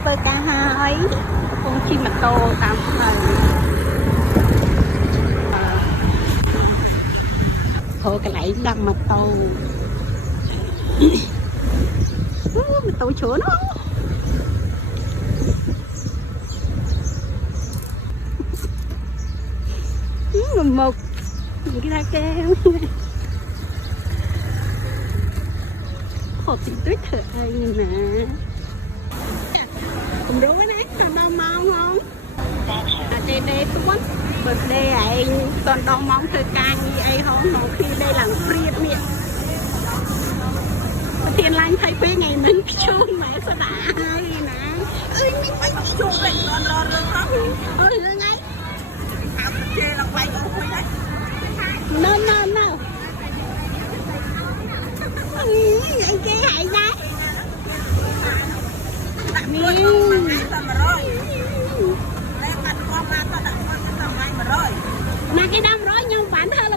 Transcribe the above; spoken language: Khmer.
ធ្វើការហើយកំពុងជិះម៉ូតូតាមផ្លូវព្រោះកន្លែងដាក់ម៉ូតូម៉ូតូច្រើនហ៎មកគេថាគេខត់ទីទៅធ្វើអីណាគំរូណាតដល់ម៉ោងហងតែទេទួនបើដេឯងតដល់ម៉ោងធ្វើការងារអីហងក្នុងគ្នាដេឡើងព្រៀបនេះប្រធានឡាញថៃពេលថ្ងៃមិញជូនម៉ែស្ដាហើយណាអើយមិនបាច់ជូនលេងរត់រឿងហ្នឹងអើយរឿងអីអាប់ជេរឡើងអូមួយណាNo anh kia hại ra mà cái đâm rối nhưng bản thân